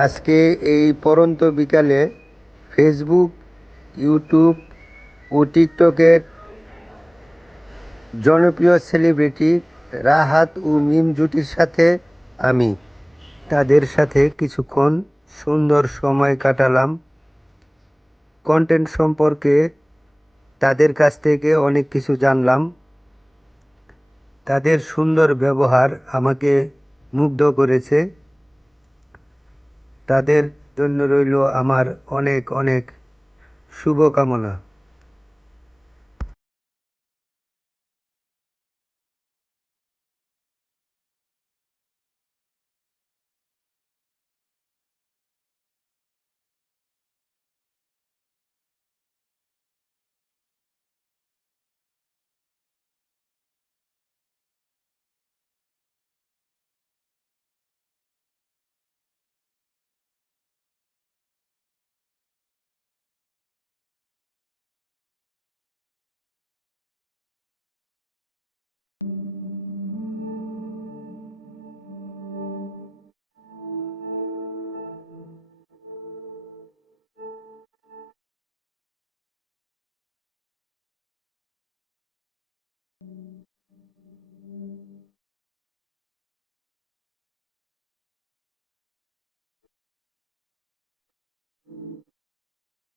আজকে এই পড়ন্ত বিকালে ফেসবুক, ইউটিউব ও টিকটকের জনপ্রিয় সেলিব্রিটি রাহাত ও মিম জুটির সাথে আমি তাদের সাথে কিছুক্ষণ সুন্দর সময় কাটালাম। কন্টেন্ট সম্পর্কে তাদের কাছ থেকে অনেক কিছু জানলাম। তাদের সুন্দর ব্যবহার আমাকে মুগ্ধ করেছে। তাদের জন্য রইল আমার অনেক অনেক শুভকামনা।